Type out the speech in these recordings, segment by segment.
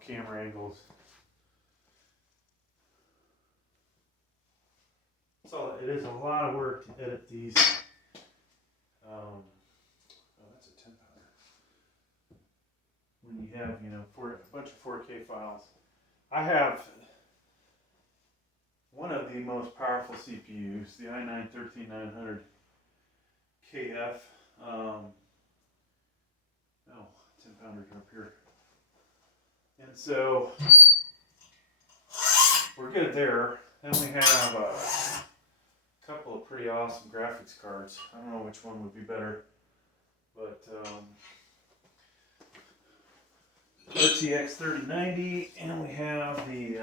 camera angles. So it is a lot of work to edit these. Oh, that's a 10-pounder. When you have, you know, a bunch of 4K files. I have one of the most powerful CPUs, the I9-13900kf. 10-pounder up here. And so we're good there. Then we have a couple of pretty awesome graphics cards. I don't know which one would be better, but RTX 3090, and we have the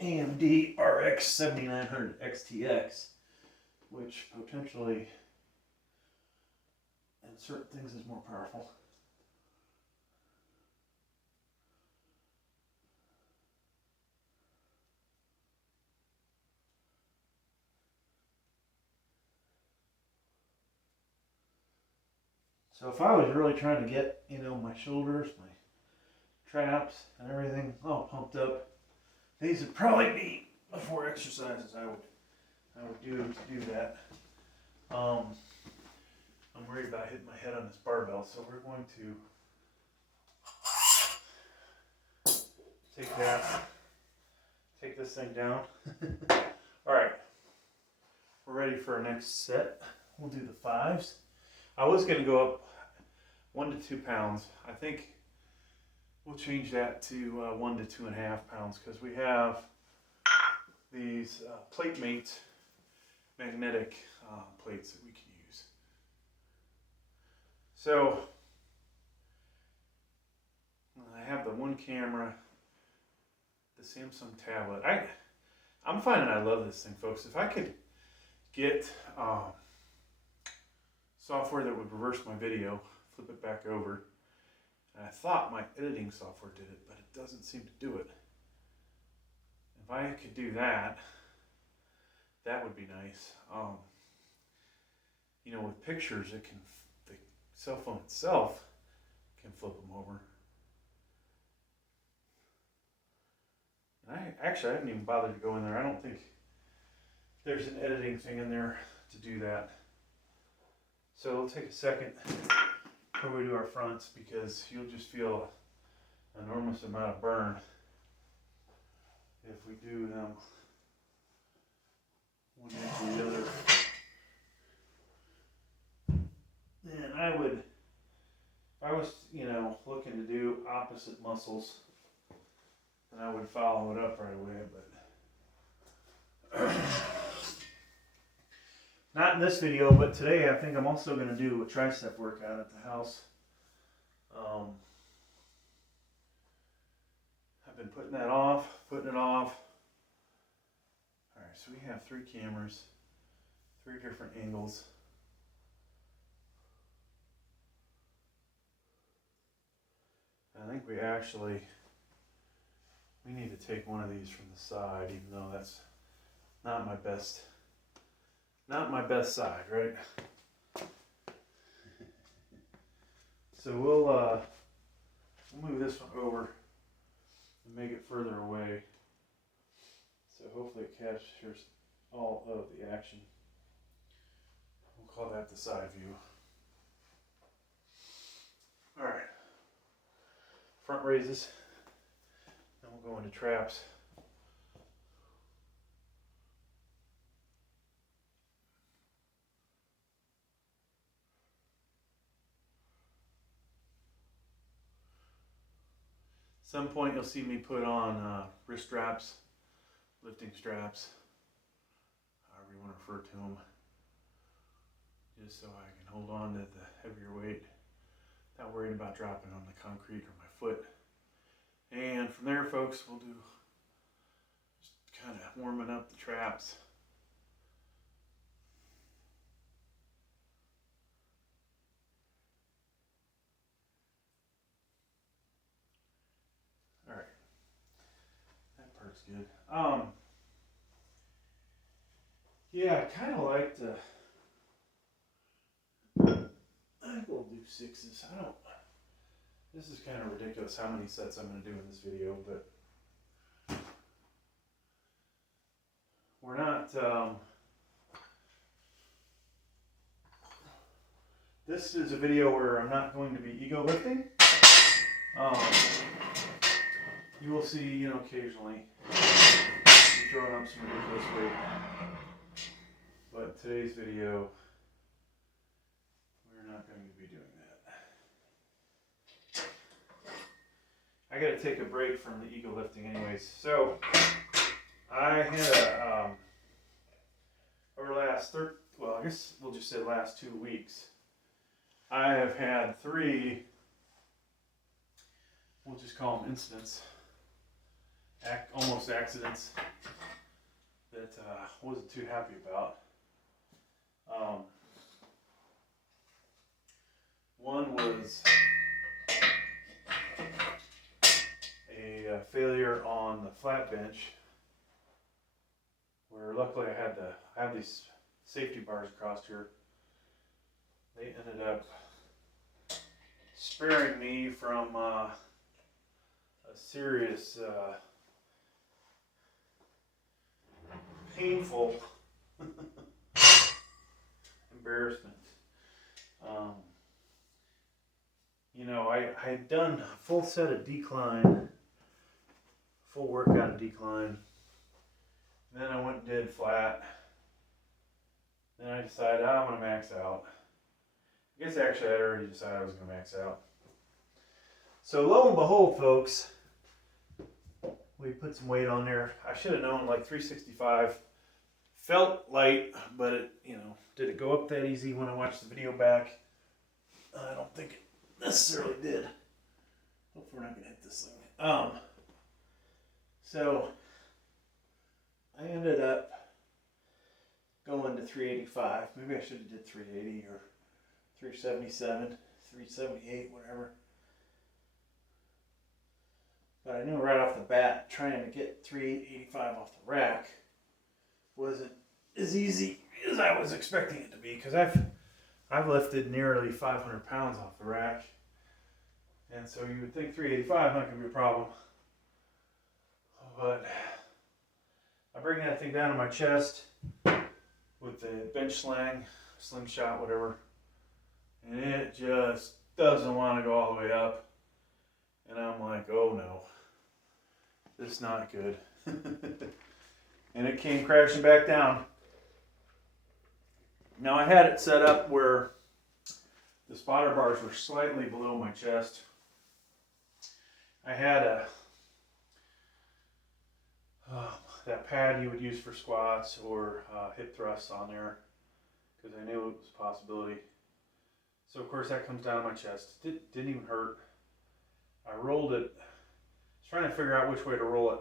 AMD RX 7900 XTX, which potentially in certain things is more powerful. So if I was really trying to get, you know, my shoulders, my traps, and everything all pumped up, these would probably be the 4 exercises I would do to do that. I'm worried about hitting my head on this barbell, so we're going to take this thing down. All right, we're ready for our next set. We'll do the 5s. I was going to go up 1 to 2 pounds. I think we'll change that to 1 to 2.5 pounds because we have these plate mates, magnetic plates that we can use. So I have the one camera, the Samsung tablet. I'm finding I love this thing, folks. If I could get software that would reverse my video, flip it back over, and I thought my editing software did it, but it doesn't seem to do it. If I could do that, that would be nice. You know, with pictures, the cell phone itself can flip them over. And I didn't even bother to go in there. I don't think there's an editing thing in there to do that. So we'll take a second before we do our fronts because you'll just feel an enormous amount of burn if we do them one after the other. And if I was, you know, looking to do opposite muscles, then I would follow it up right away, but not in this video, but today I think I'm also going to do a tricep workout at the house. I've been putting it off. Alright, so we have 3 cameras, 3 different angles. I think we need to take one of these from the side, even though that's not my best side, right? So we'll move this one over and make it further away. So hopefully it captures all of the action. We'll call that the side view. All right. Front raises. Then we'll go into traps. At some point you'll see me put on wrist straps, lifting straps, however you want to refer to them, just so I can hold on to the heavier weight, not worried about dropping on the concrete or my foot. And from there, folks, we'll do just kind of warming up the traps. All right, that part's good. Yeah, I kind of like to. I think we'll do 6s. This is kind of ridiculous how many sets I'm going to do in this video, but we're not, this is a video where I'm not going to be ego lifting. You will see, you know, occasionally throwing up some ridiculous weight, but today's video, we're not going to be doing that. I got to take a break from the ego lifting anyways. So I had a, over the last well, I guess we'll just say the last 2 weeks, I have had 3, we'll just call them incidents, almost accidents, that wasn't too happy about. One was a failure on the flat bench, where luckily I have these safety bars across here. They ended up sparing me from a serious painful embarrassment. You know, I had done a full set of decline, full workout of decline. Then I went and did flat. Then I decided, I'm going to max out. I guess actually I'd already decided I was going to max out. So lo and behold, folks, we put some weight on there. I should have known, like 365. Felt light, but it, you know, did it go up that easy when I watched the video back? I don't think it necessarily did. Hopefully we're not going to hit this thing. So I ended up going to 385. Maybe I should have did 380 or 377, 378, whatever. But I knew right off the bat, trying to get 385 off the rack wasn't as easy as I was expecting it to be, because I've lifted nearly 500 pounds off the rack, and so you would think 385 not going to be a problem. But I bring that thing down to my chest with the bench slingshot, whatever, and it just doesn't want to go all the way up. And I'm like, oh no, this is not good. And it came crashing back down. Now I had it set up where the spotter bars were slightly below my chest. I had that pad you would use for squats or hip thrusts on there, because I knew it was a possibility. So of course that comes down my chest. Didn't even hurt. I rolled it. I was trying to figure out which way to roll it.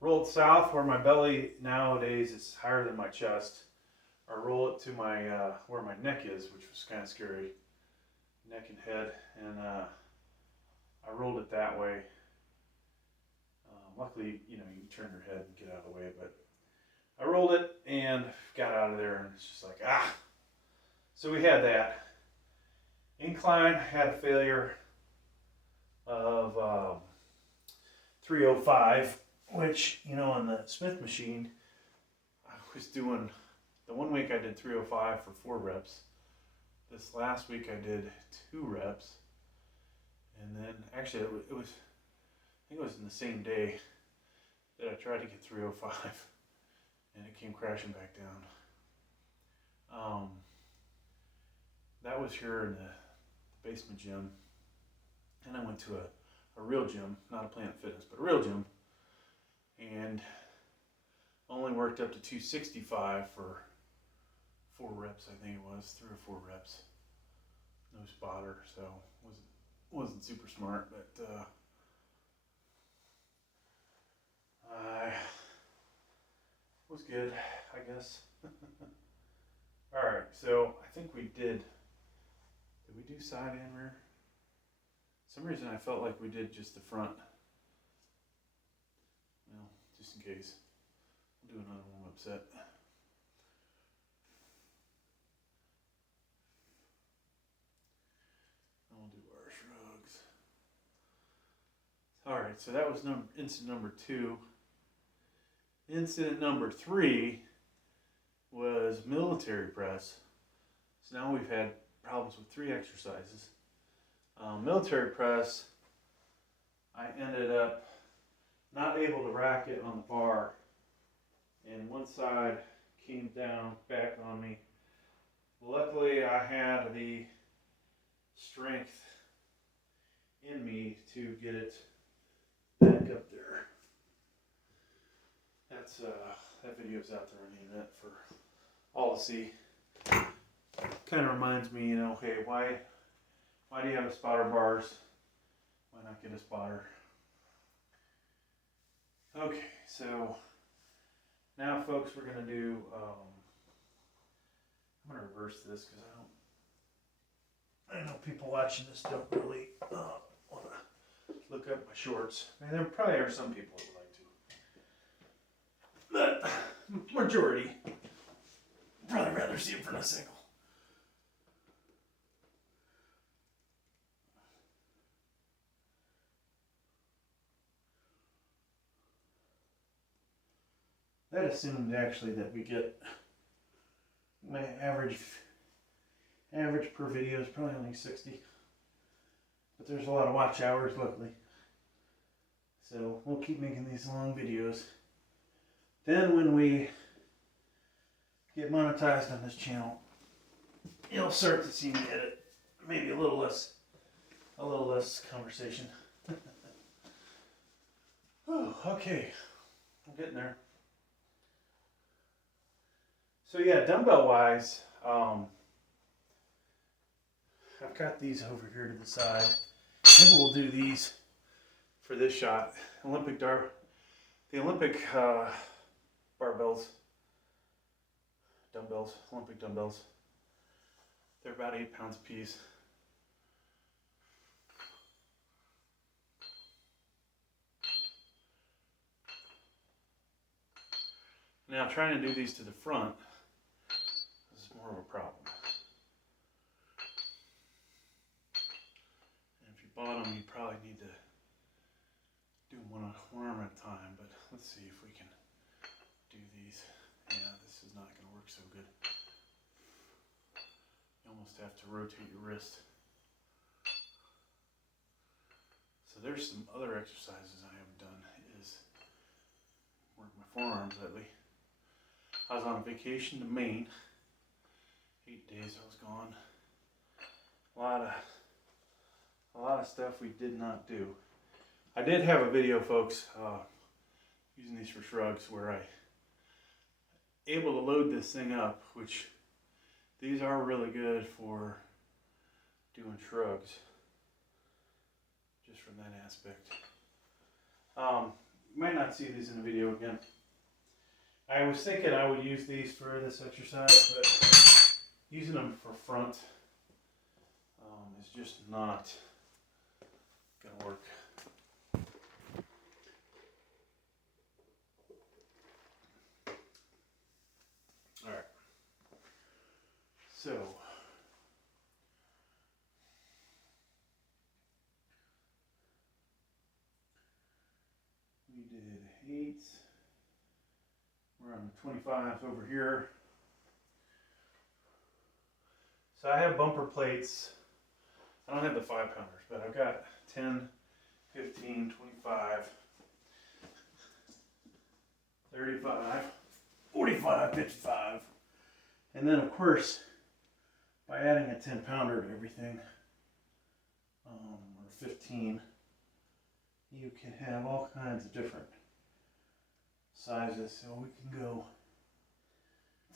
Roll it south, where my belly nowadays is higher than my chest, or roll it to my where my neck is, which was kind of scary, neck and head. And I rolled it that way. Luckily, you know, you can turn your head and get out of the way, but I rolled it and got out of there, and it's just like, ah. So we had that. Incline had a failure of 305, which, you know, on the Smith machine, I was doing, the 1 week I did 305 for 4 reps. This last week I did 2 reps. And then, actually, it was, I think it was in the same day that I tried to get 305, and it came crashing back down. That was here in the basement gym. And I went to a real gym, not a Planet Fitness, but a real gym, and only worked up to 265 for 4 reps, I think it was, 3 or 4 reps. No spotter, so wasn't super smart, but I was good, I guess. Alright, so I think we did we do side and rear? For some reason I felt like we did just the front. Well, just in case. We'll do another warm-up set. And we'll do our shrugs. Alright, so that was incident number 2. Incident number 3 was military press. So now we've had problems with 3 exercises. Military press, I ended up not able to rack it on the bar, and one side came down back on me. Luckily, I had the strength in me to get it back up there. That's that video's out there on the internet for all to see. Kind of reminds me, you know, hey, why do you have a spotter bars? Why not get a spotter? Okay, so now, folks, we're gonna do. I'm gonna reverse this because I know people watching this don't really want to look up my shorts. I mean, there probably are some people that would like to, but majority probably rather see it from a single. That assumed actually that we get my average per video is probably only 60, but there's a lot of watch hours luckily, so we'll keep making these long videos. Then when we get monetized on this channel, you'll start to see me edit maybe a little less conversation. Oh, okay, I'm getting there. So yeah, dumbbell wise, I've got these over here to the side. Maybe we'll do these for this shot. The Olympic barbells, dumbbells, Olympic dumbbells. They're about 8 pounds a piece. Now trying to do these to the front is more of a problem. And if you bought them, you probably need to do them one arm at a time, but let's see if we can do these. Yeah, this is not going to work so good. You almost have to rotate your wrist. So there's some other exercises I haven't done, is work my forearms lately. I was on vacation to Maine. 8 days I was gone. A lot of stuff we did not do. I did have a video, folks, using these for shrugs, where I able to load this thing up, which these are really good for doing shrugs, just from that aspect. You might not see these in the video again. I was thinking I would use these for this exercise, but using them for front is just not going to work. Alright, so we did 8s. We're on the 25s over here. So I have bumper plates. I don't have the 5-pounders, but I've got 10, 15, 25, 35, 45, 55. And then of course, by adding a 10-pounder to everything, or 15, you can have all kinds of different sizes. So we can go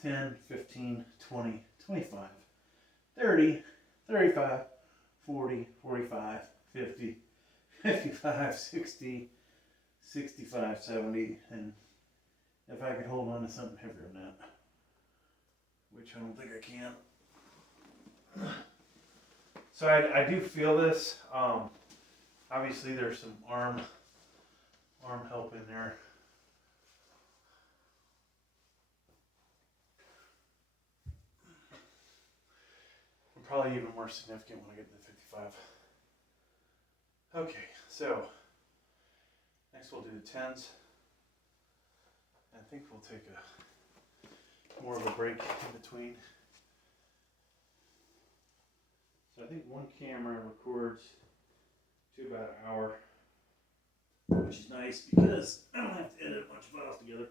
10, 15, 20, 25, 30, 35, 40, 45, 50, 55, 60, 65, 70, and if I could hold on to something heavier than that, which I don't think I can. So I do feel this. Obviously there's some arm help in there. Probably even more significant when I get to the 55. Okay, so Next we'll do the 10s. I think we'll take more of a break in between. So I think one camera records to about an hour, which is nice because I don't have to edit a bunch of files together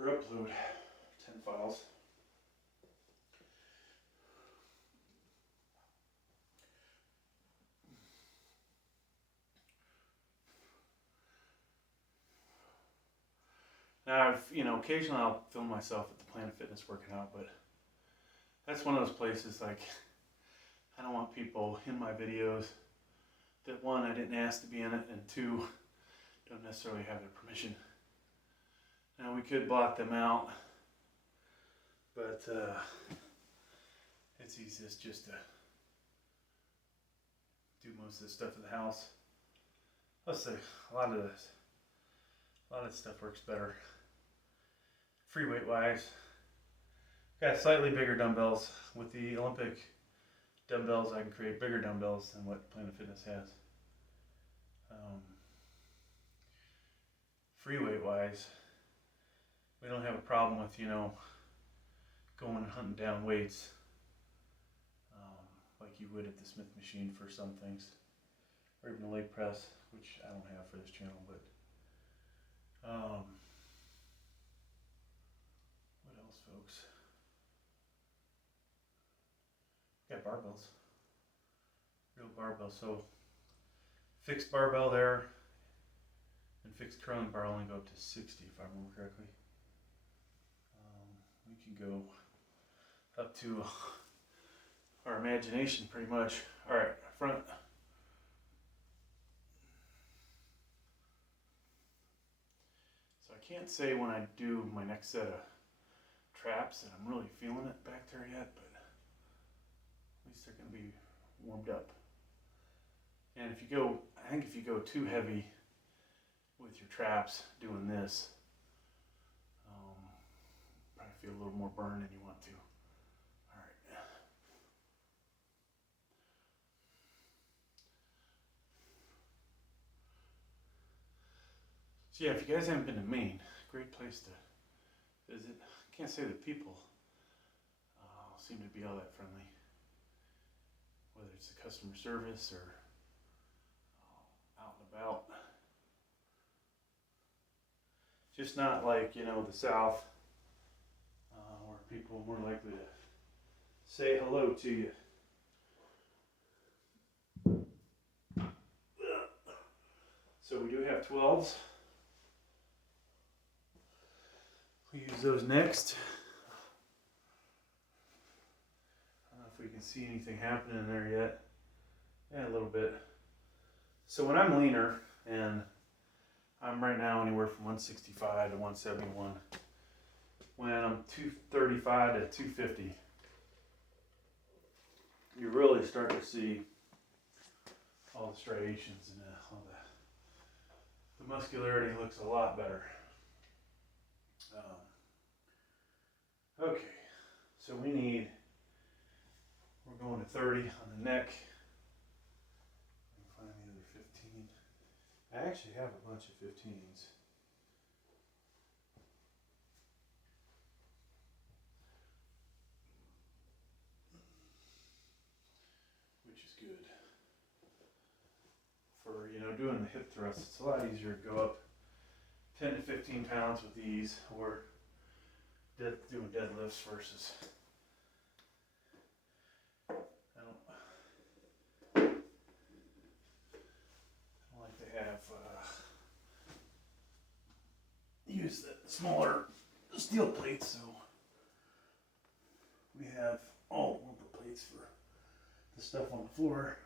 or upload 10 files. Now, occasionally I'll film myself at the Planet Fitness working out, but that's one of those places, like, I don't want people in my videos that, one, I didn't ask to be in it, and two, don't necessarily have their permission. Now, we could block them out, but it's easiest just to do most of the stuff at the house. Plus, a lot of this stuff works better. Free weight wise, got slightly bigger dumbbells. With the Olympic dumbbells, I can create bigger dumbbells than what Planet Fitness has. Free weight wise, we don't have a problem with going and hunting down weights like you would at the Smith machine for some things, or even the leg press, which I don't have for this channel, but what else, folks? Got barbells, real barbells. So fixed barbell there, and fixed curling bar only go up to 60 if I remember correctly. We can go up to our imagination pretty much. All right, front. So I can't say when I do my next set of traps that I'm really feeling it back there yet, but at least they're going to be warmed up. And I think if you go too heavy with your traps doing this, probably feel a little more burn than you want to. All right. So yeah, if you guys haven't been to Maine, great place to visit. I can't say that people seem to be all that friendly, whether it's the customer service or out and about. Just not like, the South, where people are more likely to say hello to you. So we do have 12s. We use those next. I don't know if we can see anything happening in there yet. Yeah, a little bit. So when I'm leaner, and I'm right now anywhere from 165 to 171. When I'm 235 to 250, you really start to see all the striations and all the muscularity looks a lot better. Okay, so we're going to 30 on the neck. Find the other 15. I actually have a bunch of 15s. Which is good. For, doing the hip thrusts, it's a lot easier to go up 10 to 15 pounds with these, or doing deadlifts versus, I don't like to have use the smaller steel plates, so we have all of the plates for the stuff on the floor.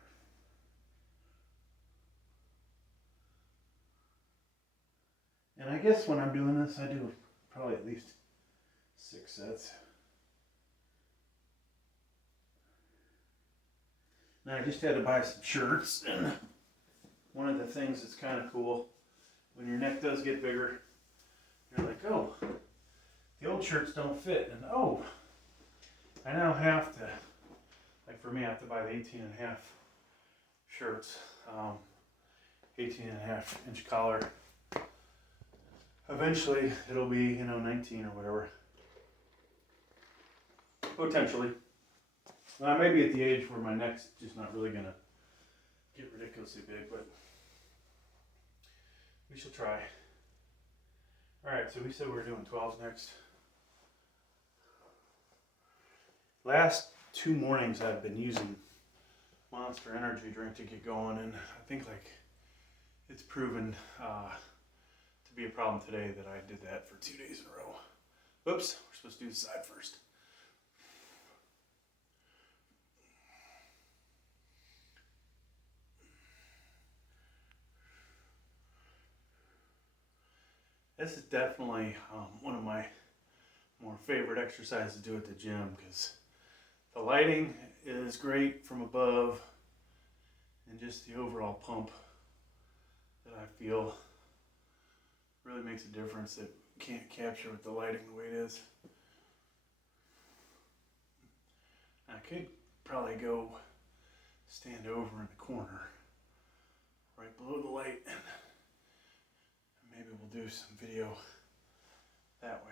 And I guess when I'm doing this, I do probably at least 6 sets. Now I just had to buy some shirts, and one of the things that's kind of cool, when your neck does get bigger, you're like, oh, the old shirts don't fit, and oh, I now have to, like for me, I have to buy the 18.5 shirts. 18.5-inch collar. Eventually it'll be, 19 or whatever. Potentially. I may be at the age where my neck's just not really gonna get ridiculously big, but we shall try. Alright, so we said we were doing 12s next. Last 2 mornings I've been using Monster Energy drink to get going, and I think it's proven to be a problem today that I did that for 2 days in a row. Whoops, we're supposed to do the side first. This is definitely one of my more favorite exercises to do at the gym, because the lighting is great from above, and just the overall pump that I feel really makes a difference that can't capture with the lighting the way it is. I could probably go stand over in the corner right below the light, and maybe we'll do some video that way.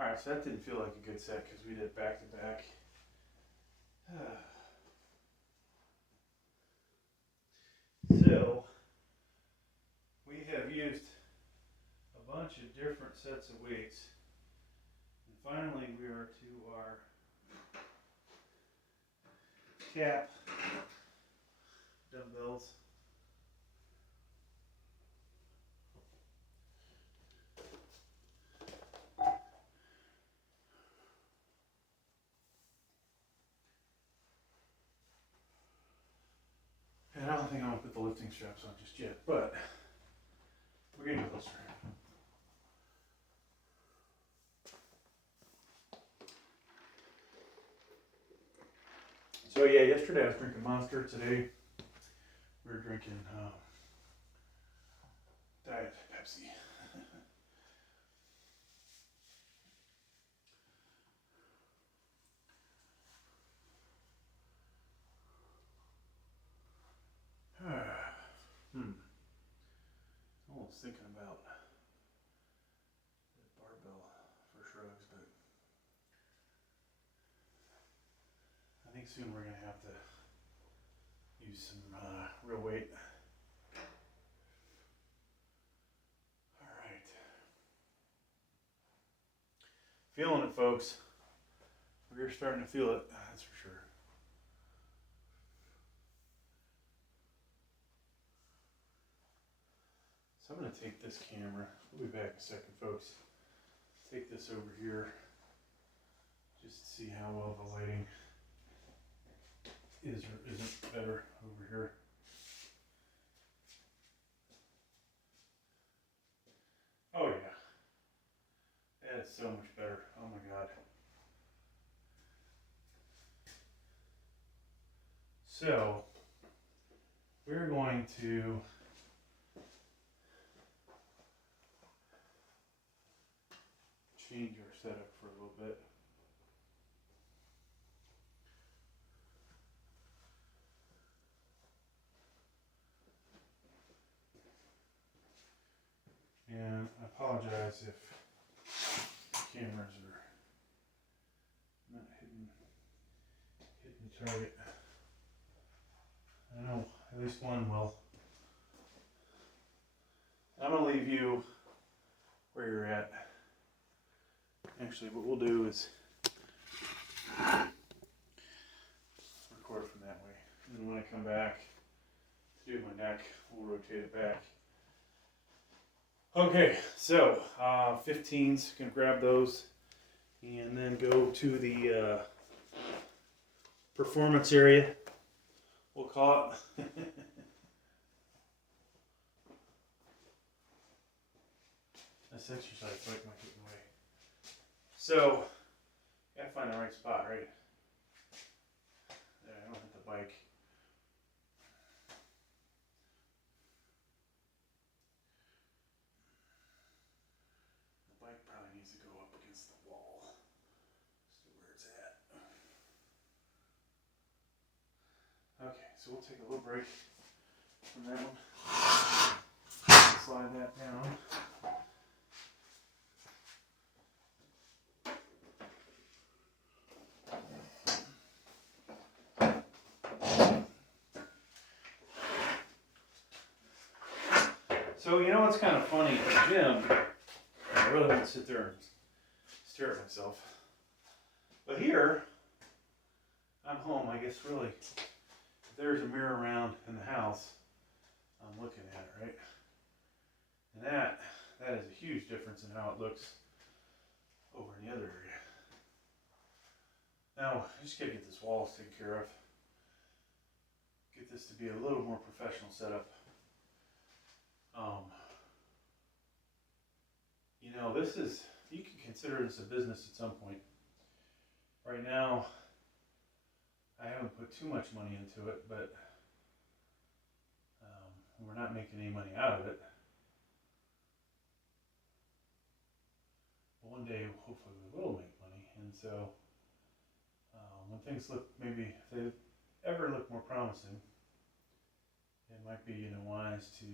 Alright, so that didn't feel like a good set because we did back to back. So, we have used a bunch of different sets of weights, and finally we are to our cap dumbbells. And I don't think I'm going to put the lifting straps on just yet, but we're getting closer. So yeah, yesterday I was drinking Monster. Today we're drinking Diet Pepsi. I was thinking about the barbell for shrugs, but I think soon we're going to have to use some real weight. Alright. Feeling it, folks. We're starting to feel it, that's for sure. So I'm going to take this camera. We'll be back in a second, folks. Take this over here just to see how well the lighting is or isn't better over here. Oh yeah, that is so much better. Oh my god. So we're going to change our setup for a little bit. And I apologize if the cameras are not hitting target. I know at least one will. I'm going to leave you where you're at. Actually, what we'll do is record from that way. And then when I come back to do my neck, we'll rotate it back. Okay, so 15s, gonna grab those and then go to the performance area, we'll call it. This exercise bike might get in the way. So, gotta find the right spot, right? There, I don't hit the bike. The bike probably needs to go up against the wall. See where it's at. Okay, so we'll take a little break. from that one. Slide that down. So, you know what's kind of funny at the gym? I really want to sit there and stare at myself. But here, I'm home, I guess really, if there's a mirror around in the house, I'm looking at it, right? And that is a huge difference in how it looks over in the other area. Now, I just gotta get this wall taken care of. Get this to be a little more professional setup. You know, this is, you can consider this a business at some point. Right now, I haven't put too much money into it, but we're not making any money out of it. But one day, hopefully, we will make money. And so, when things look, maybe if they ever look more promising, it might be, you know, wise to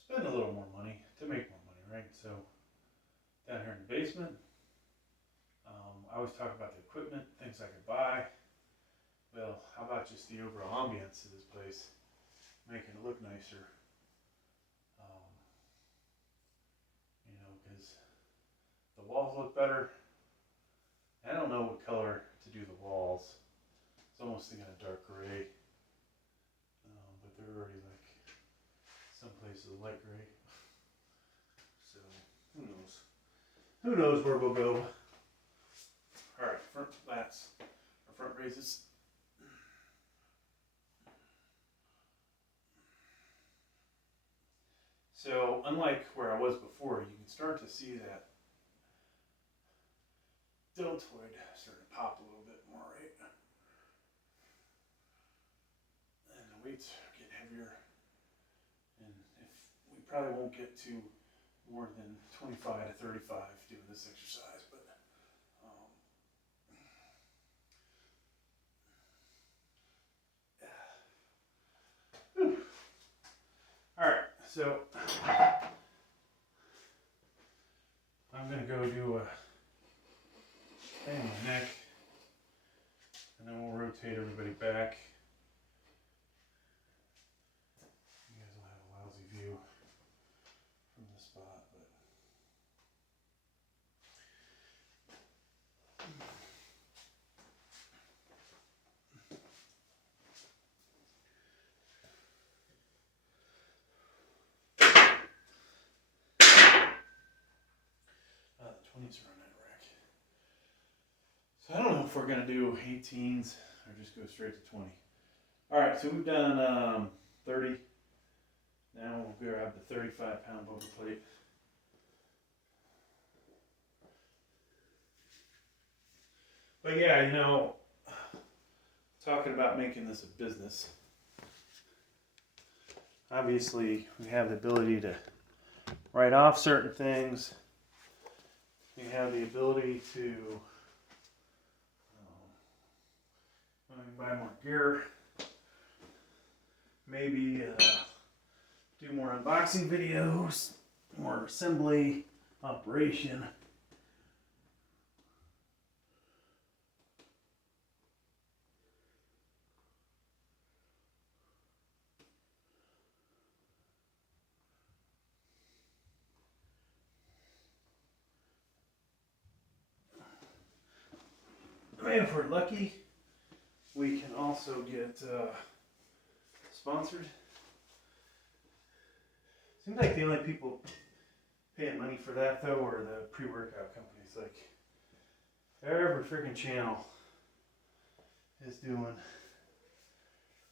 spend a little more money to make more money, right? So, down here in the basement, I always talk about the equipment, things I could buy. Well, how about just the overall ambience of this place, making it look nicer? You know, because the walls look better. I don't know what color to do the walls. It's almost thinking a dark gray, but they're already like some places light gray. So who knows? Who knows where we'll go? All right, front lats or front raises. So unlike where I was before, you can start to see that deltoid starting to pop a little bit more, right? And the weights get heavier. And if we probably won't get to more than 25 to 35 doing this exercise, but all right, so I'm gonna go do a thing on my neck, and then we'll rotate everybody back. You guys will have a lousy view from this spot, but 20s are on that rack. So I don't know if we're gonna do 18s or just go straight to 20. All right, so we've done 30. Now we'll grab the 35-pound bumper plate. But yeah, you know, talking about making this a business, obviously we have the ability to write off certain things. We have the ability to buy more gear, maybe do more unboxing videos, more assembly, operation. And if we're lucky, we can also get sponsored. Seems like the only people paying money for that though are the pre-workout companies. Like every freaking channel is doing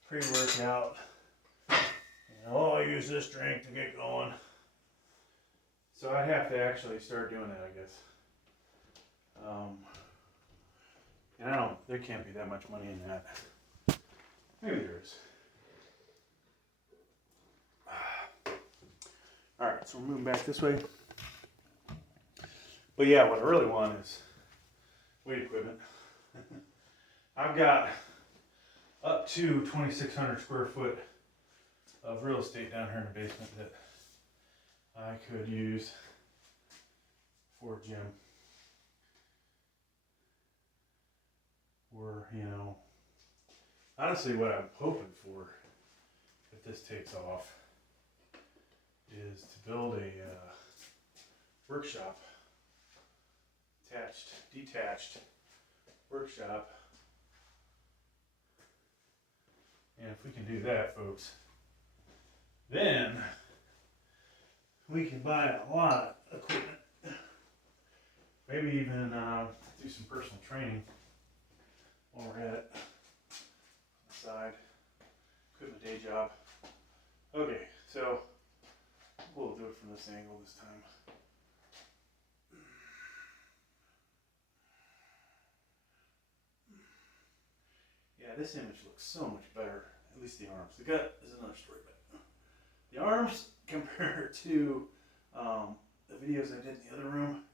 pre-workout. You know, oh, I use this drink to get going. So I'd have to actually start doing that, I guess. And there can't be that much money in that. Maybe there is. Alright, so we're moving back this way. But yeah, what I really want is weight equipment. I've got up to 2,600 square foot of real estate down here in the basement that I could use for a gym. Or, you know, honestly what I'm hoping for, if this takes off, is to build a workshop, detached workshop. And if we can do that, folks, then we can buy a lot of equipment. Maybe even do some personal training while we're at it. On the side, quit my day job. Okay, so we'll do it from this angle this time. Yeah, this image looks so much better. At least the arms. The gut is another story, but the arms compared to the videos I did in the other room.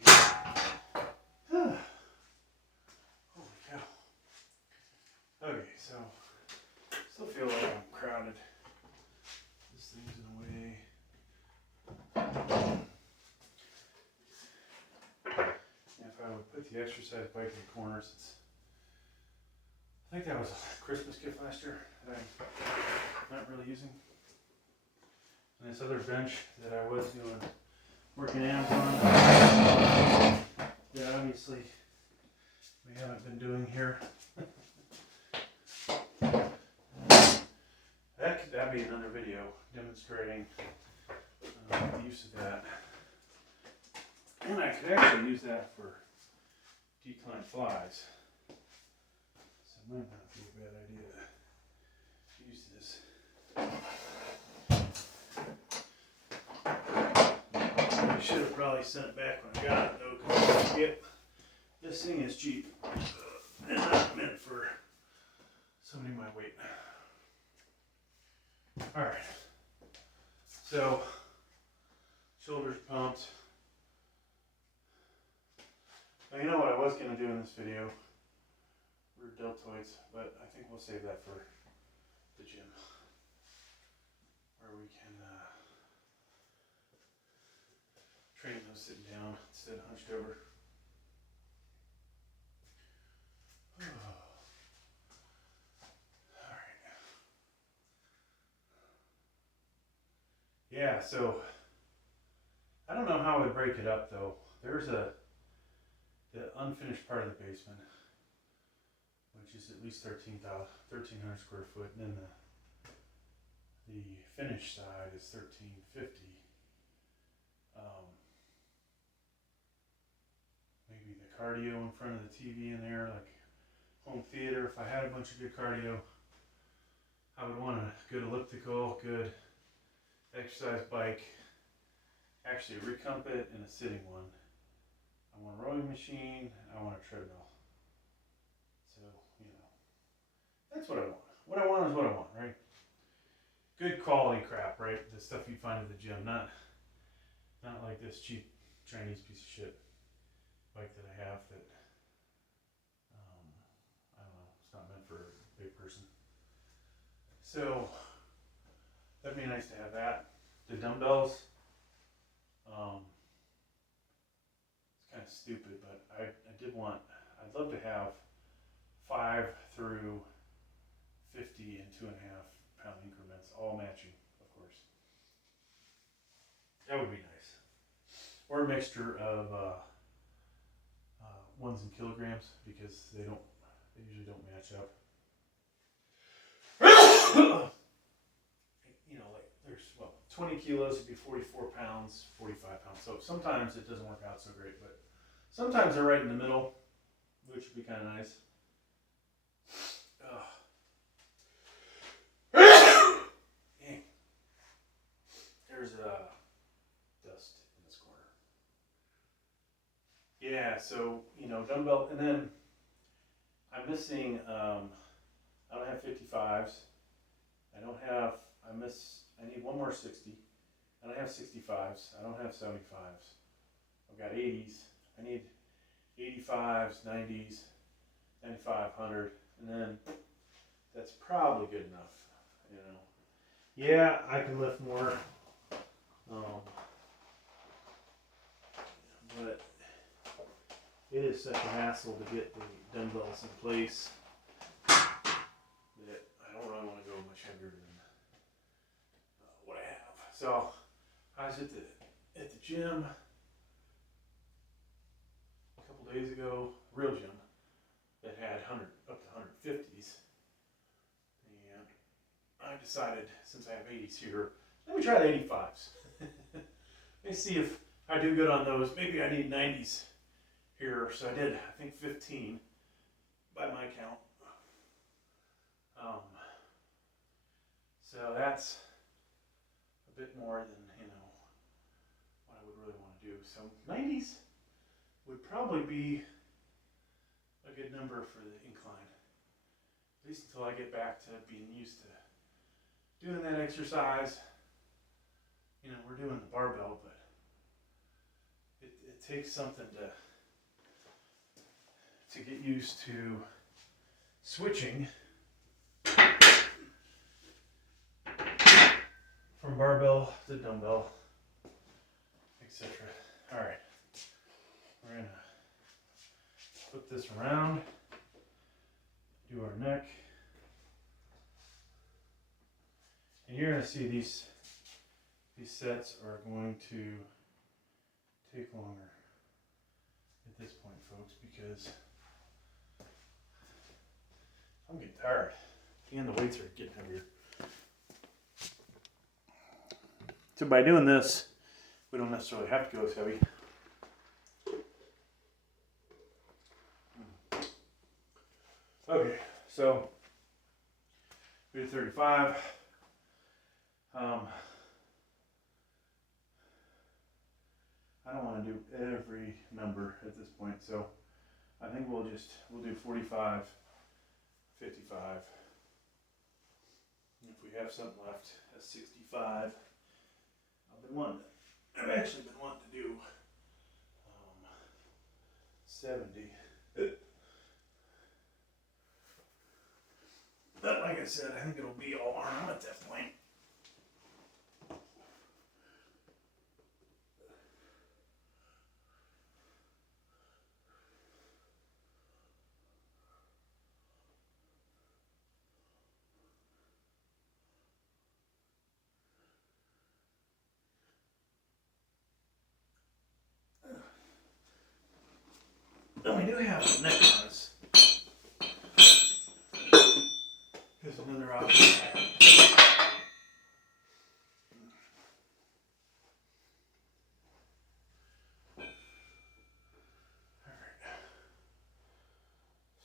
Okay. Holy cow. Okay, so still feel like I'm crowded. This thing's in the way. If I would put the exercise bike in the corner, since I think that was a Christmas gift last year that I'm not really using. And this other bench that I was doing working out on, that obviously we haven't been doing here. That'd be another video demonstrating the use of that. And I could actually use that for decline flies. So it might not be a bad idea to use this. I should have probably sent it back when I got it though, because I forget this thing is cheap and not meant for somebody my weight. Alright, so shoulders pumped. Now, you know what I was going to do in this video were deltoids, but I think we'll save that for the gym, where we can train those sitting down instead of hunched over. Alright. Yeah, so I don't know how I would break it up though. There's the unfinished part of the basement, which is at least 1,300 square foot, and then the finished side is 1,350. Maybe the cardio in front of the TV in there, like home theater. If I had a bunch of good cardio, I would want a good elliptical, good exercise bike, actually a recumbent and a sitting one. I want a rowing machine, I want a treadmill. So, you know, that's what I want. What I want is what I want, right? Good quality crap, right? The stuff you find at the gym, not like this cheap Chinese piece of shit bike that I have that, I don't know, it's not meant for a big person. So, that'd be nice to have that. The dumbbells, it's kind of stupid, but I'd love to have 5 through 50 and 2.5 pound increments, all matching, of course. That would be nice. Or a mixture of ones and kilograms, because they usually don't match up. You know, like there's 20 kilos would be 44 pounds, 45 pounds. So sometimes it doesn't work out so great, but sometimes they're right in the middle, which would be kind of nice. Dang. There's dust in this corner. Yeah, so, you know, dumbbell, and then I'm missing, I don't have 55s. I need one more 60. I don't have 65s. I don't have 75s. I've got 80s. I need 85s, 90s. 9,500, and then that's probably good enough, you know. Yeah, I can lift more, but it is such a hassle to get the dumbbells in place that I don't really want to go much heavier than what I have. So I was at the gym a couple days ago, real gym, that had 100 up to 150s, and I decided, since I have 80s here, let me try the 85s. Let me see if I do good on those. Maybe I need 90s here. So I did, I think, 15 by my count. So that's a bit more than, you know, what I would really want to do. So 90s would probably be a good number for the incline, at least until I get back to being used to doing that exercise. You know, we're doing the barbell, but it takes something to get used to switching from barbell to dumbbell, etc. All right, we're gonna flip this around, do our neck, and you're gonna see these sets are going to take longer at this point, folks, because I'm getting tired and the weights are getting heavier. So by doing this, we don't necessarily have to go as heavy. Okay, so we did 35. I don't want to do every number at this point, so I think we'll do 45, 55. And if we have something left, at 65. I've actually been wanting to do 70. But like I said, I think it'll be all arm at that point. And we do have a neck on us. Here's another option. Alright.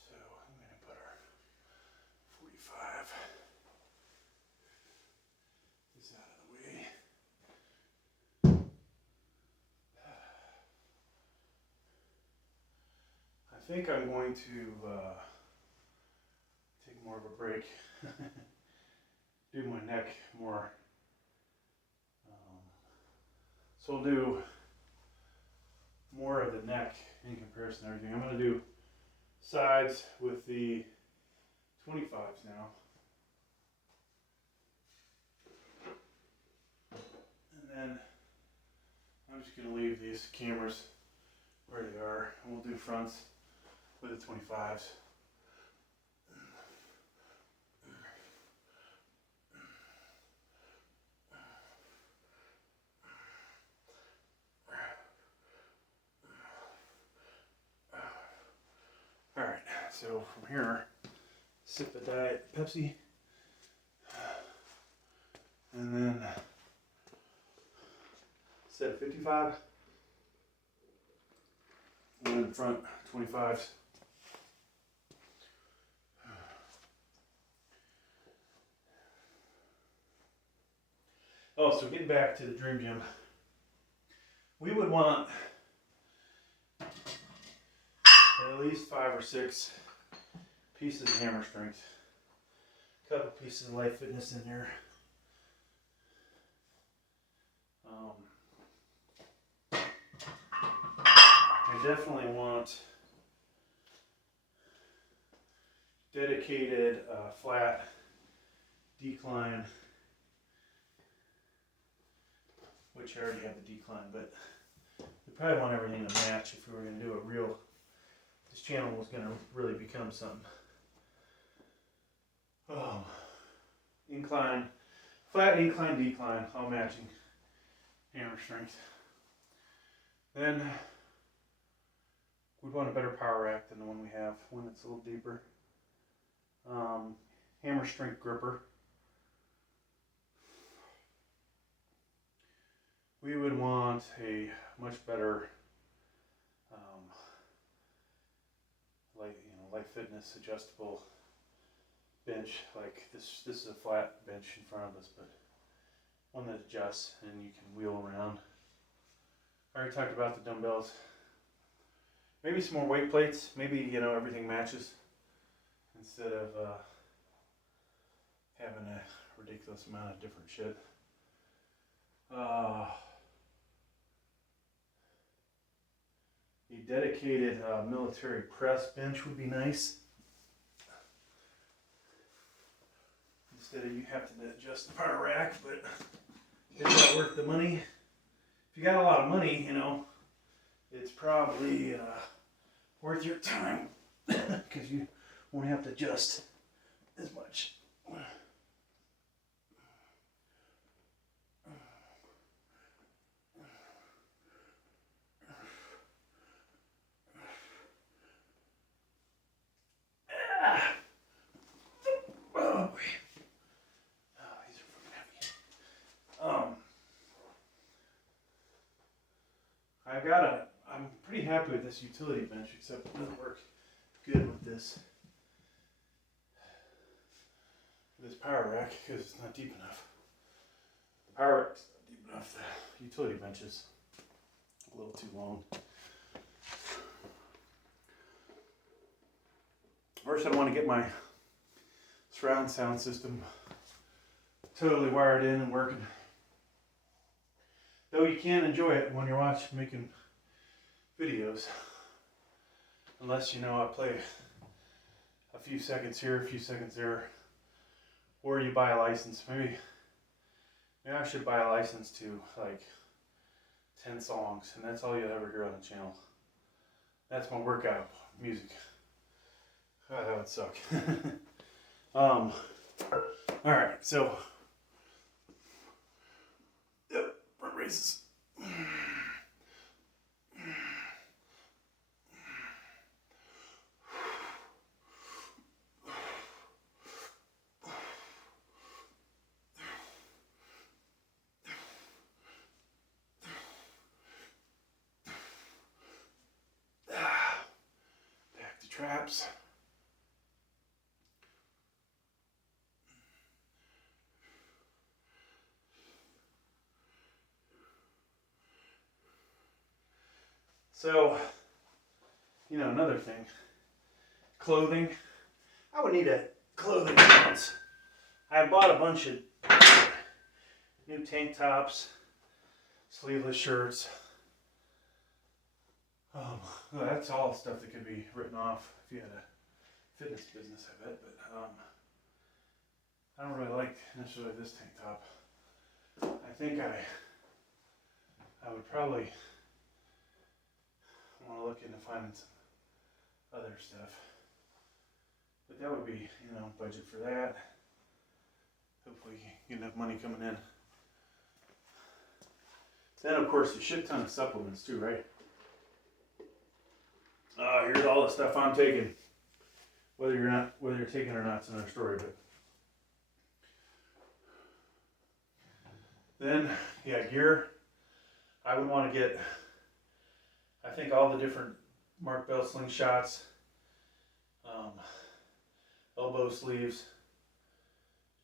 So I'm going to put our 45 this out of the way. I think I'm going to take more of a break, do my neck more. So we'll do more of the neck in comparison to everything. I'm going to do sides with the 25s now. And then I'm just going to leave these cameras where they are, and we'll do fronts with the 25s. All right, so from here, sip a Diet Pepsi, and then set of 55, and then front 25s. Oh, so getting back to the Dream Gym, we would want at least 5 or 6 pieces of hammer strength, a couple pieces of Life Fitness in there. I definitely want dedicated flat decline, which I already have the decline, but we probably want everything to match if we were going to do it real. This channel was going to really become something. Oh, incline, flat, incline, decline, all matching hammer strength. Then we'd want a better power rack than the one we have, one that's a little deeper. Hammer strength gripper. We would want a much better light fitness adjustable bench. Like this is a flat bench in front of us, but one that adjusts and you can wheel around. I already talked about the dumbbells. Maybe some more weight plates. Maybe, you know, everything matches instead of having a ridiculous amount of different shit. A dedicated military press bench would be nice. Instead of you have to adjust the power rack, but is that worth the money? If you got a lot of money, you know, it's probably worth your time because you won't have to adjust as much. I'm pretty happy with this utility bench, except it doesn't work good with this power rack because it's not deep enough. The power rack's not deep enough. The utility bench is a little too long. First, I want to get my surround sound system totally wired in and working. Though you can't enjoy it when you're making videos, unless, you know, I play a few seconds here, a few seconds there, or you buy a license. Maybe I should buy a license to like 10 songs, and that's all you'll ever hear on the channel. That's my workout music. God, that would suck. All right, so yep, front races. Back to traps. So, you know, another thing, clothing. I would need a clothing allowance. I bought a bunch of new tank tops, sleeveless shirts. Well, that's all stuff that could be written off if you had a fitness business, I bet. But I don't really like necessarily this tank top. I think I would probably want to look into finding some other stuff, but that would be, you know, budget for that. Hopefully get enough money coming in. Then of course a shit ton of supplements too, right? Here's all the stuff I'm taking. Whether you're taking it or not, it's another story. But then, yeah, gear. I would want to get, I think, all the different Mark Bell slingshots, elbow sleeves,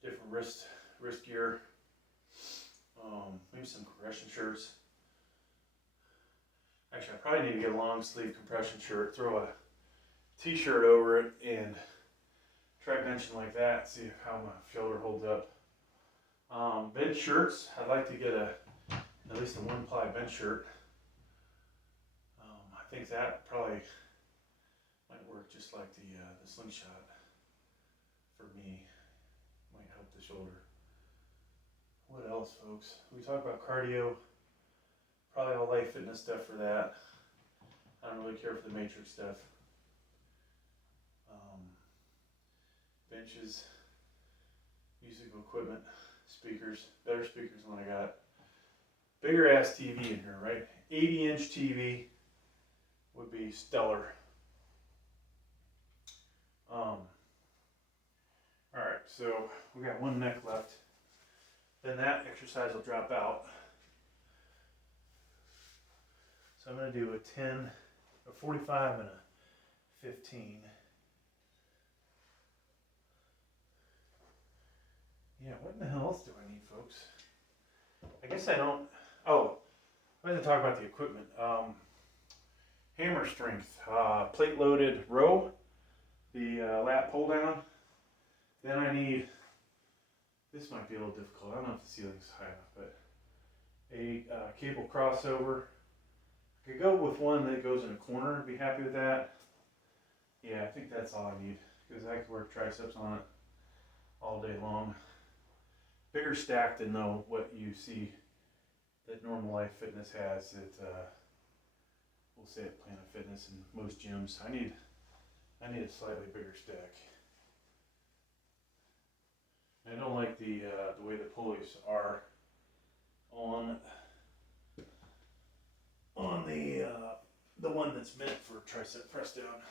different wrist gear, maybe some compression shirts. Actually, I probably need to get a long sleeve compression shirt, throw a t-shirt over it, and try benching like that, see how my shoulder holds up. Bench shirts, I'd like to get at least a one-ply bench shirt. I think that probably might work just like the slingshot. shoulder. What else, folks? We talk about cardio. Probably all life fitness stuff for that. I don't really care for the matrix stuff. Benches, musical equipment, speakers, better speakers than what I got. Bigger ass TV in here, right? 80-inch TV would be stellar. Alright, so we got one neck left. Then that exercise will drop out. So I'm going to do a 10, a 45, and a 15. Yeah, what in the hell else do I need, folks? I guess I don't. Oh, I wanted to talk about the equipment. Hammer strength, plate loaded row, the lat pull down. Then I need, this might be a little difficult. I don't know if the ceiling's high enough, but a cable crossover. I could go with one that goes in a corner and be happy with that. Yeah, I think that's all I need because I could work triceps on it all day long. Bigger stack than what you see that Normal Life Fitness has at, we'll say at Planet Fitness and most gyms. I need a slightly bigger stack. I don't like the way the pulleys are on the one that's meant for tricep press down.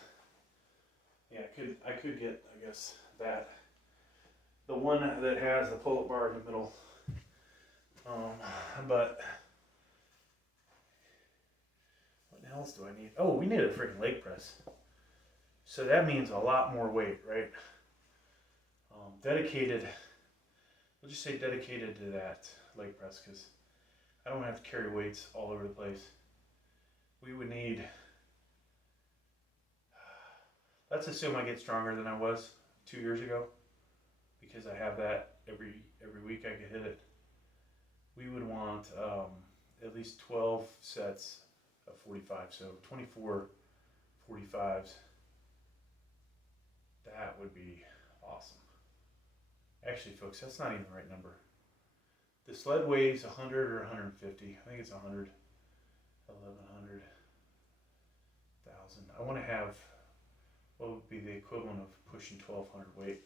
Yeah, I could get, I guess, that. The one that has the pull-up bar in the middle. But what else do I need? Oh, we need a freaking leg press. So that means a lot more weight, right? Dedicated, we'll just say dedicated to that leg press because I don't have to carry weights all over the place. We would need, let's assume I get stronger than I was 2 years ago because I have that every week I can hit it. We would want at least 12 sets of 45, so 24 45s. That would be awesome. Actually, folks, that's not even the right number. The sled weighs 100 or 150. I think it's 100, 1100, 1000. I want to have what would be the equivalent of pushing 1200 weight,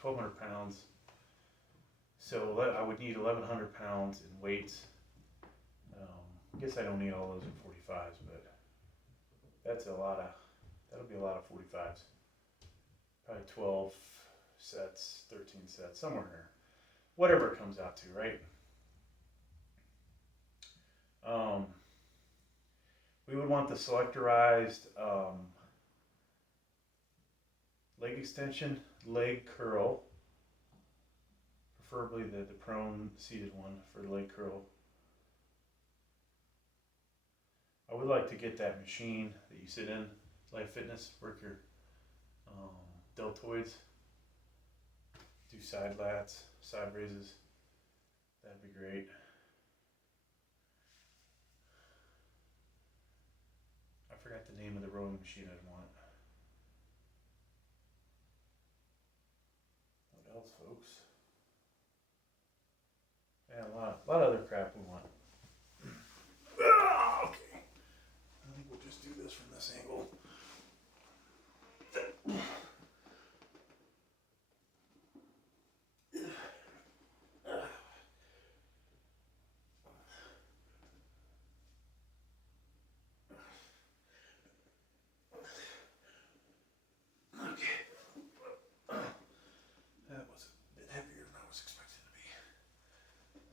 1200 pounds. So I would need 1100 pounds in weights. I guess I don't need all those in 45s, but that's a lot of, that'll be a lot of 45s. Probably 12 sets, 13 sets, somewhere in there. Whatever it comes out to, right? We would want the selectorized leg extension, leg curl, preferably the prone seated one for the leg curl. I would like to get that machine that you sit in, Life Fitness, work your deltoids, do side lats, side raises. That'd be great. I forgot the name of the rowing machine I'd want. What else, folks? Yeah, a lot of other crap we want. Okay. I think we'll just do this from this angle.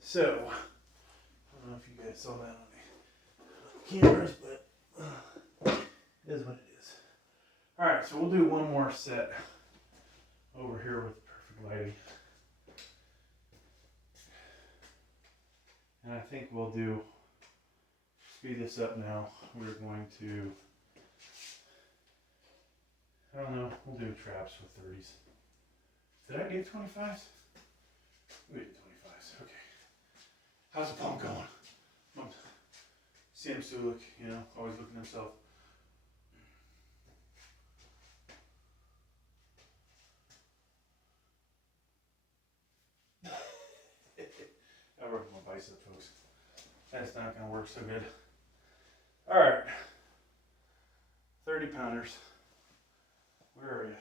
So, I don't know if you guys saw that on the cameras, but it is what it is. Alright, so we'll do one more set over here with perfect lighting. And I think we'll speed this up now. We're going to, I don't know, we'll do traps with 30s. Did I get 25s? We did 25s, okay. How's the pump going? Sam Sulik, always looking at himself. bicep, folks. That's not going to work so good. All right. 30 pounders. Where are you?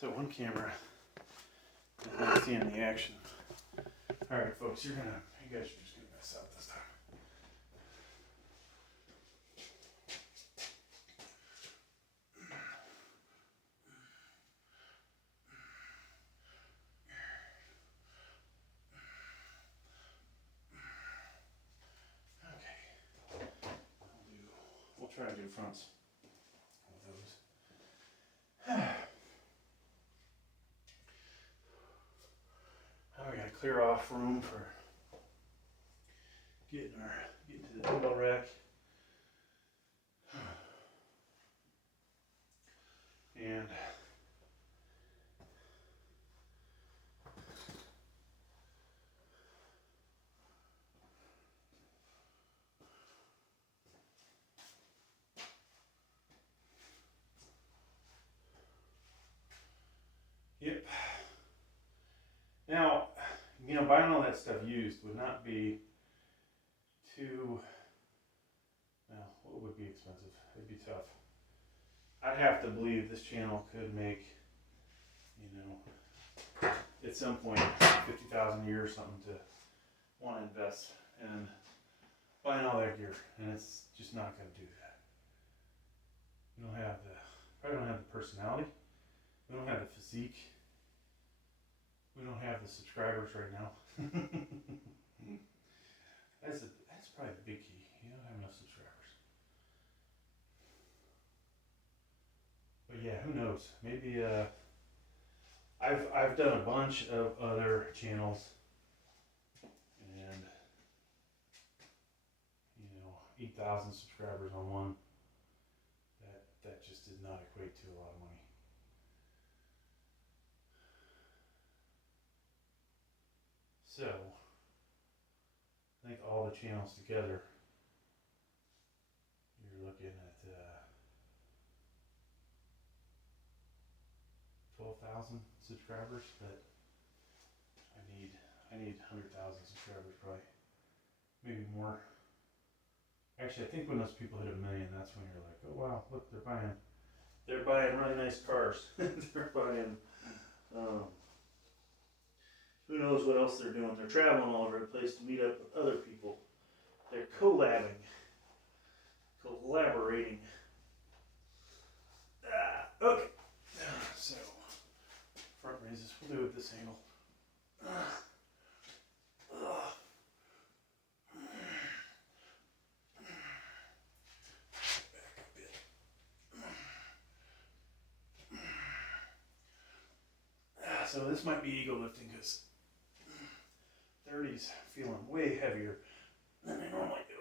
So one camera is not seeing the action. All right, folks, you guys are just gonna mess up this time. Okay, we'll try to do fronts with those. Now we gotta clear off room for getting to the dumbbell rack. And yep. Now, buying all that stuff used would not be too, well, what would be expensive? It'd be tough. I'd have to believe this channel could make, at some point, 50,000 a year or something to want to invest in buying all that gear, and it's just not going to do that. We probably don't have the personality. We don't have the physique. We don't have the subscribers right now. That's probably the big key. You don't have enough subscribers. But yeah, who knows? Maybe I've done a bunch of other channels, and 8,000 subscribers on one. That just did not equate to a lot of money. So, I think all the channels together, you're looking at 12,000 subscribers, but I need 100,000 subscribers probably, maybe more. Actually, I think when those people hit 1 million, that's when you're like, oh wow, look, they're buying really nice cars. They're buying, who knows what else they're doing. They're traveling all over the place to meet up with other people. They're collaborating. Okay. So, front raises, we'll do it this angle. So this might be ego lifting because 30's feeling way heavier than they normally do.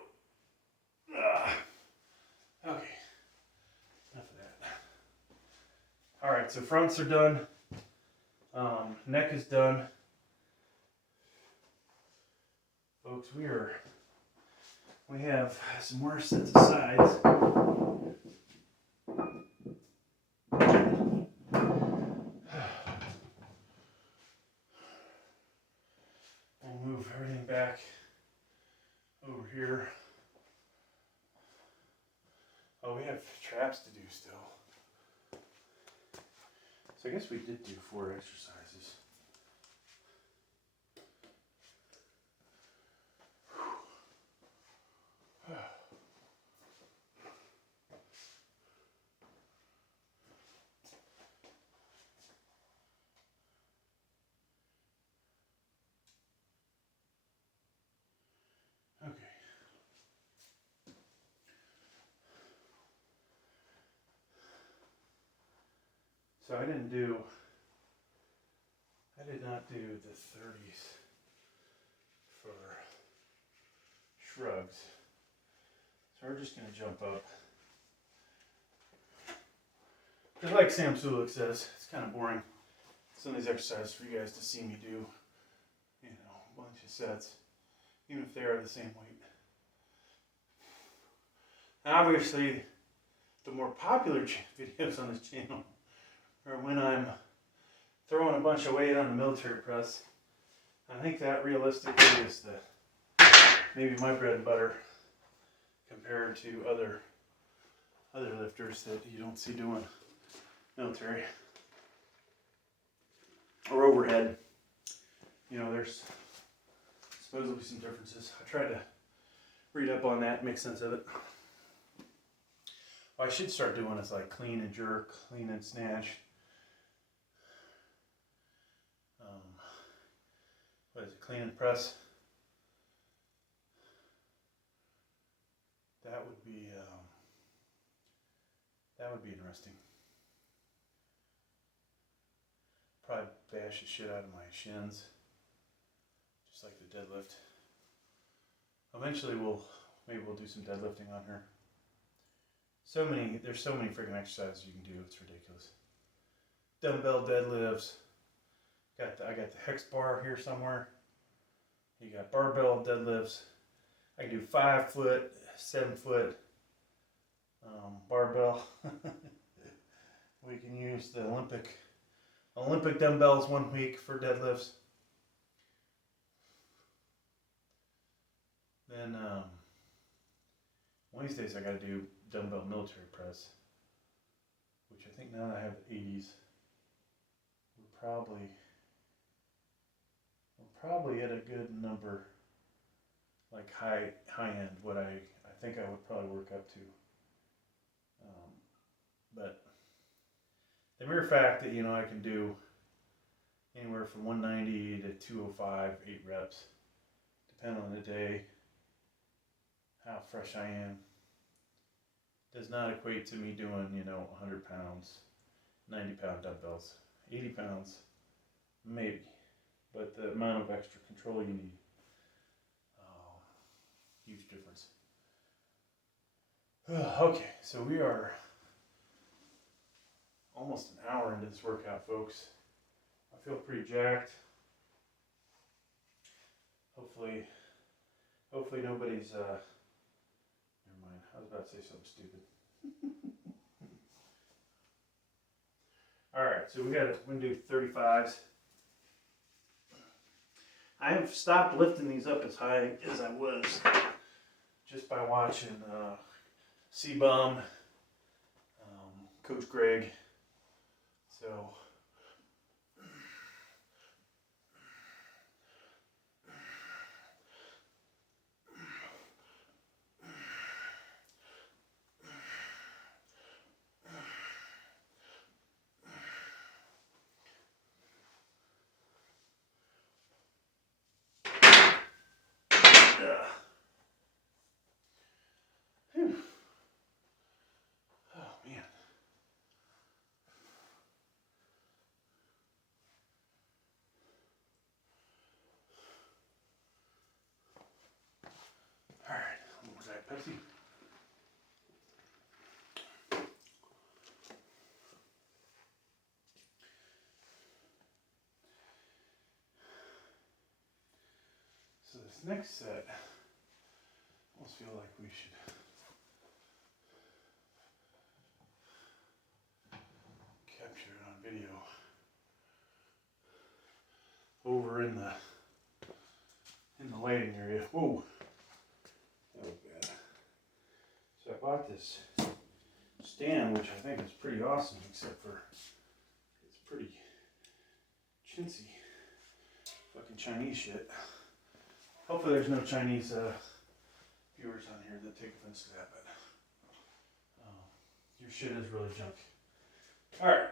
Okay, enough of that. All right, so fronts are done. Neck is done. Folks, we have some more sets of sides. We'll move everything back over here. Oh, we have traps to do still. So I guess we did do 4 exercises. Okay. So I did not do the 30s for shrugs. So we're just going to jump up. Because like Sam Sulek says, it's kind of boring, some of these exercises for you guys to see me do, bunch of sets, even if they are the same weight. And obviously, the more popular videos on this channel are when I'm throwing a bunch of weight on the military press. I think that realistically is maybe my bread and butter compared to other lifters that you don't see doing military or overhead. You know, there's supposedly some differences. I tried to read up on that, make sense of it. What I should start doing is like clean and jerk, clean and snatch. What is it, clean and press? That would be interesting. Probably bash the shit out of my shins, just like the deadlift. Eventually, maybe we'll do some deadlifting on her. There's so many freaking exercises you can do. It's ridiculous. Dumbbell deadlifts. I got the hex bar here somewhere. You got barbell deadlifts. I can do 5 foot, 7 foot barbell. We can use the Olympic dumbbells 1 week for deadlifts. Then Wednesdays I got to do dumbbell military press, which I think now that I have the 80s, we're probably at a good number, like high end, what I think I would probably work up to. But the mere fact that, you know, I can do anywhere from 190 to 205, 8 reps, depending on the day, how fresh I am, does not equate to me doing, you know, 100 pounds, 90-pound dumbbells, 80 pounds, maybe. But the amount of extra control you need, huge difference. Okay, so we are almost an hour into this workout, folks. I feel pretty jacked. Hopefully nobody's, never mind, I was about to say something stupid. Alright, so we're going to do 35s. I have stopped lifting these up as high as I was just by watching C-Bum, Coach Greg. So Pepsi. So this next set, I almost feel like we should capture it on video. Over in the lighting area. Whoa. That was bad. So I bought this stand, which I think is pretty awesome, except for it's pretty chintzy. Fucking Chinese shit. Hopefully there's no Chinese viewers on here that take offense to that, but your shit is really junk. Alright.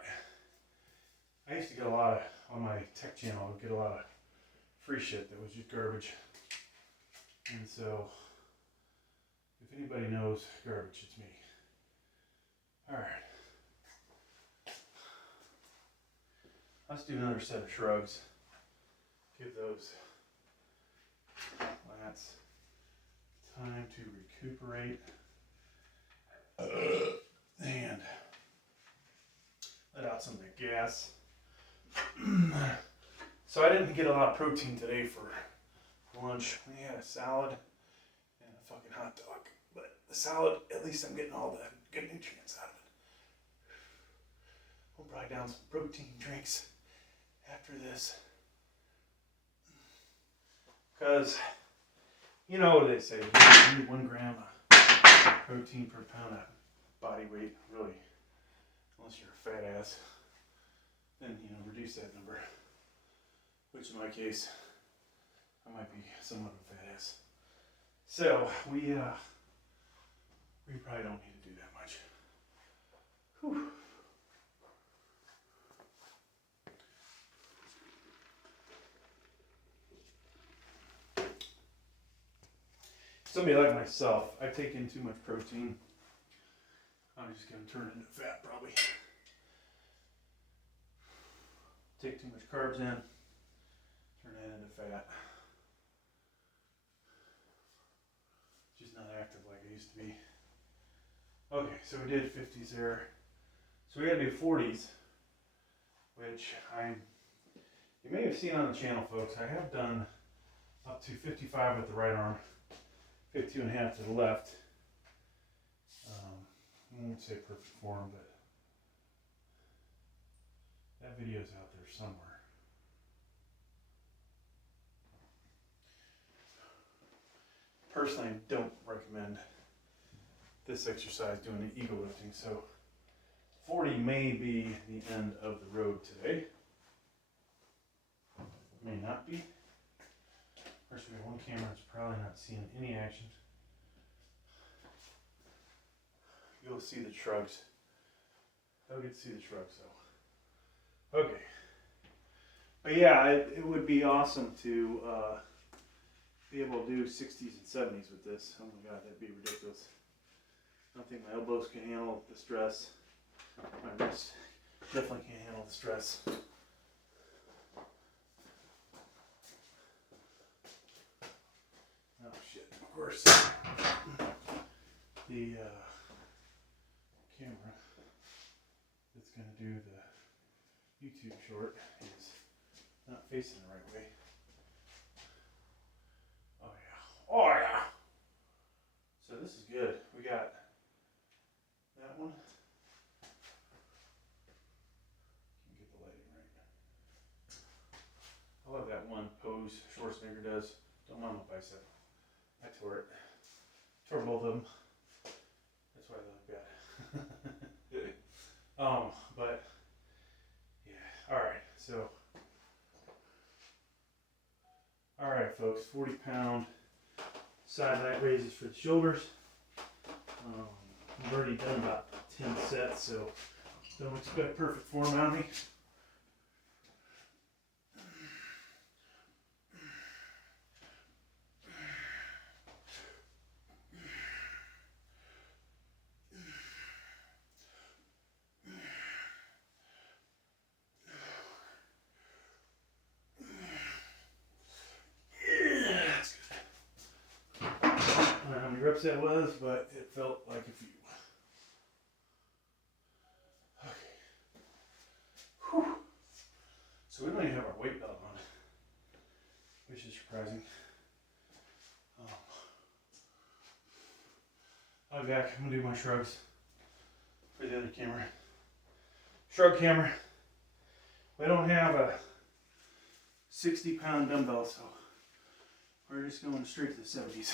I used to get a lot of, on my tech channel, I would get a lot of free shit that was just garbage. And so, if anybody knows garbage, it's me. Alright. Let's do another set of shrugs. Give those lats time to recuperate. And let out some of the gas. So I didn't get a lot of protein today for lunch, we had a salad and a fucking hot dog. But the salad, at least I'm getting all the good nutrients out of it. We'll probably down some protein drinks after this. Because, you know what they say, you need 1 gram of protein per pound of body weight, really. Unless you're a fat ass, then, you know, reduce that number. Which in my case, I might be somewhat of a fat ass. So, we probably don't need to do that much. Whew. Somebody like myself, I take in too much protein. I'm just going to turn it into fat, probably. Take too much carbs in, turn that into fat. Just not active like I used to be. Okay, so we did 50s there. So we got to do 40s, which you may have seen on the channel, folks. I have done up to 55 with the right arm, 52.5 to the left. I won't say perfect form, but that video's out there somewhere. Personally, I don't recommend this exercise doing the ego lifting, so 40 may be the end of the road today. May not be. First, we have one camera that's probably not seeing any action. You'll see the shrugs. I'll get to see the shrugs though. Okay. But yeah, it would be awesome to be able to do 60s and 70s with this. Oh my god, that'd be ridiculous. I don't think my elbows can handle the stress. My wrist definitely can't handle the stress. Oh shit, of course. The camera that's going to do the YouTube short is not facing the right way. Oh yeah. Oh yeah! So this is good. We got that one. Can get the lighting right. I love that one pose Schwarzenegger does. Don't mind my bicep. I tore it. Tore both of them. That's why they look bad. But yeah. Alright, so alright folks, 40-pound side lat raises for the shoulders. I've already done about 10 sets, so don't expect perfect form out of me. Reps that was, but it felt like a few. Okay. Whew. So we don't even have our weight belt on, which is surprising. I'll be back. I'm gonna do my shrugs for the other camera. Shrug camera. We don't have a 60-pound dumbbell, so we're just going straight to the 70s.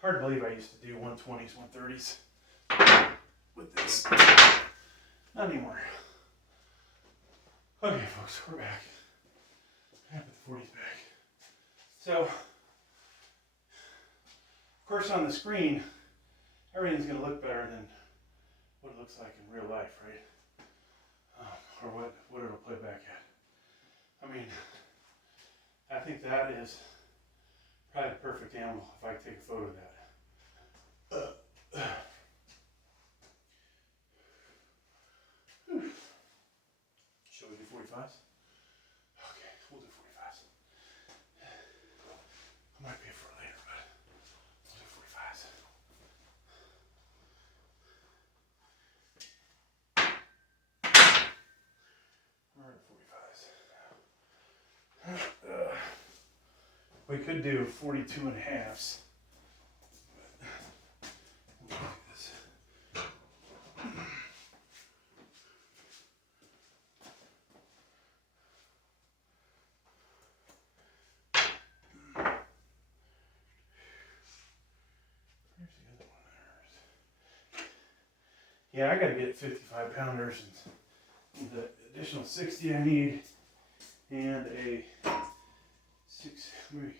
Hard to believe I used to do 120s, 130s with this. Not anymore. Okay, folks, we're back. I put the 40s back. So, of course, on the screen, everything's going to look better than what it looks like in real life, right? Or what it'll play back at. I mean, I think that is probably the perfect animal if I take a photo of that. Shall we do 45s? Okay, we'll do 45s. I might pay for it later, but we'll do 45s. We could do 42.5s. Yeah, I gotta get 55 pounders and the additional 60 I need, and a maybe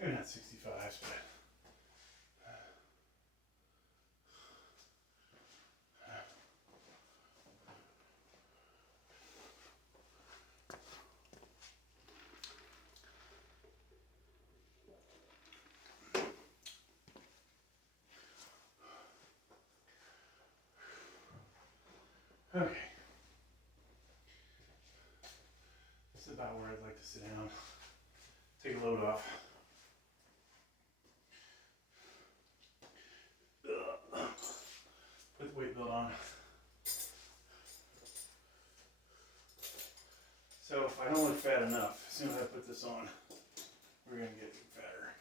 not 65s, but okay. This is about where I'd like to sit down. Take a load off. Put the weight belt on. So if I don't look fat enough, as soon as I put this on, we're gonna get fatter.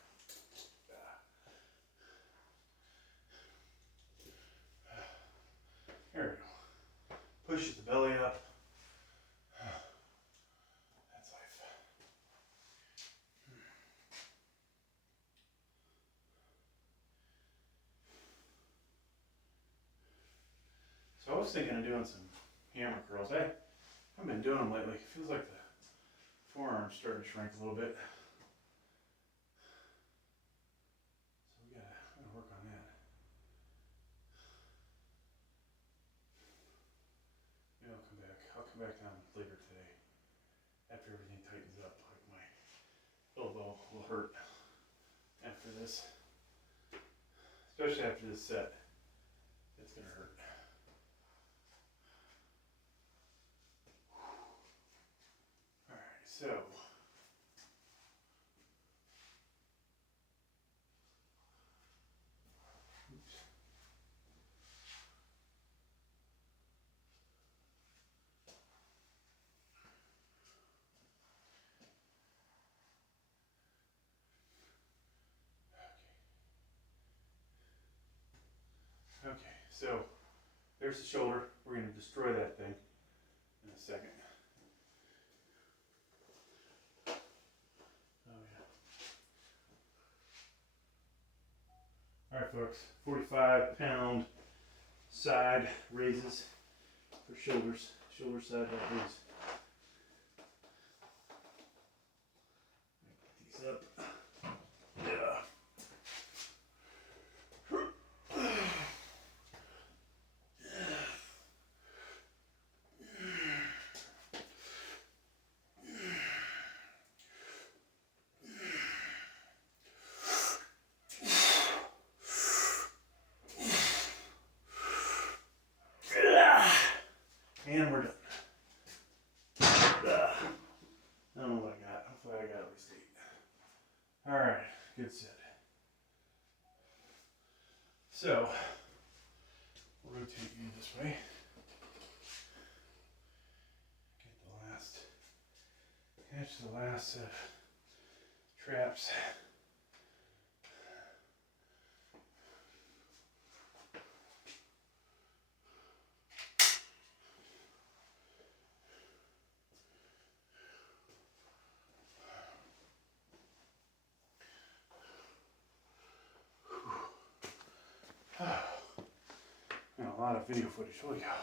There we go. Pushes the belly up. That's life. So I was thinking of doing some hammer curls. I haven't been doing them lately. It feels like the forearm's starting to shrink a little bit. So we gotta work on that. Maybe I'll come back. I'll come back down later today after everything tightens up. Like my elbow will hurt after this, especially after this set. It's gonna hurt. All right, so. Oops. Okay, so there's the shoulder. We're going to destroy that thing in a second. Oh yeah. All right, folks. 45-pound side raises for shoulders. Shoulder side raises. Pick these up. Yeah. And we're done. I don't know what I got. Hopefully I got at least 8. Alright, good set. So, we'll rotate you this way. Catch the last set of traps. And a lot of video footage. Holy cow.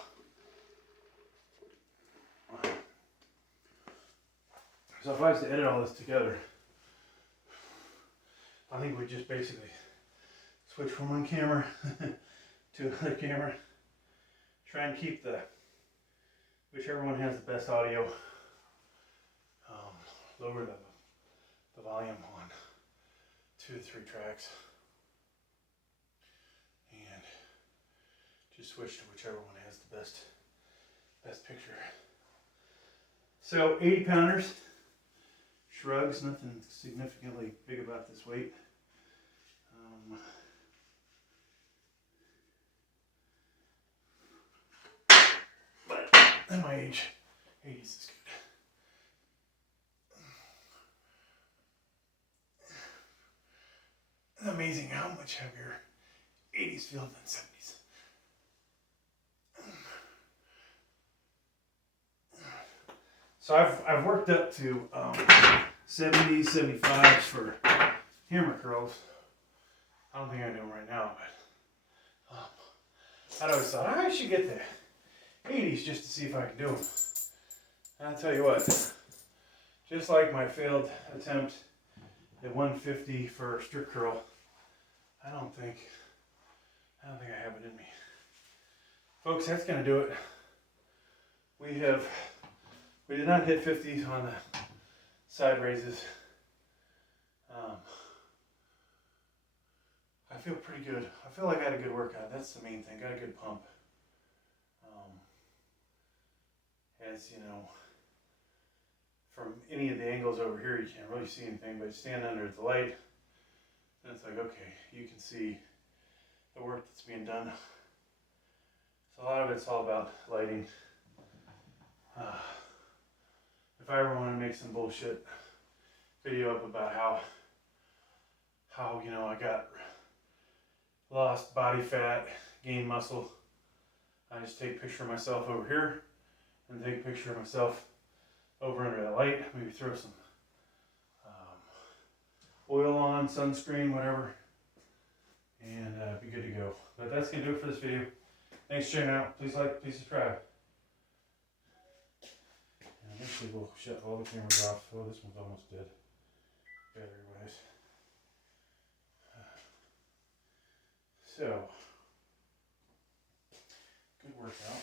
So if I was to edit all this together, I think we just basically switch from one camera to another camera. Try and keep whichever one has the best audio. Lower the volume on 2 to 3 tracks. And just switch to whichever one has the best picture. So 80 pounders, shrugs, nothing significantly big about this weight. But at my age, 80s is good. amazing how much heavier 80s feel than 70s. So I've worked up to 70s, 75s for hammer curls. I don't think I do them right now, but I'd always thought I should get the 80s just to see if I can do them. And I'll tell you what, just like my failed attempt at 150 for strict curl, I don't think I have it in me. Folks, that's gonna do it. We did not hit 50 on the side raises. I feel pretty good. I feel like I had a good workout. That's the main thing. Got a good pump. As you know, from any of the angles over here, you can't really see anything, but stand under the light, and it's like, okay, you can see the work that's being done. So a lot of it's all about lighting. If I ever want to make some bullshit video up about how you know I got lost body fat, gained muscle, I just take a picture of myself over here and take a picture of myself over under that light, maybe throw some oil on, sunscreen, whatever, and be good to go. But that's going to do it for this video. Thanks for checking out. Please like, please subscribe. And eventually we'll shut all the cameras off. Oh, this one's almost dead, battery-wise. So, good workout.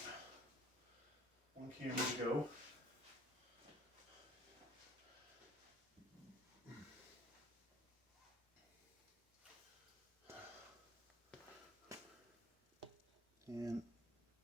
One camera to go. And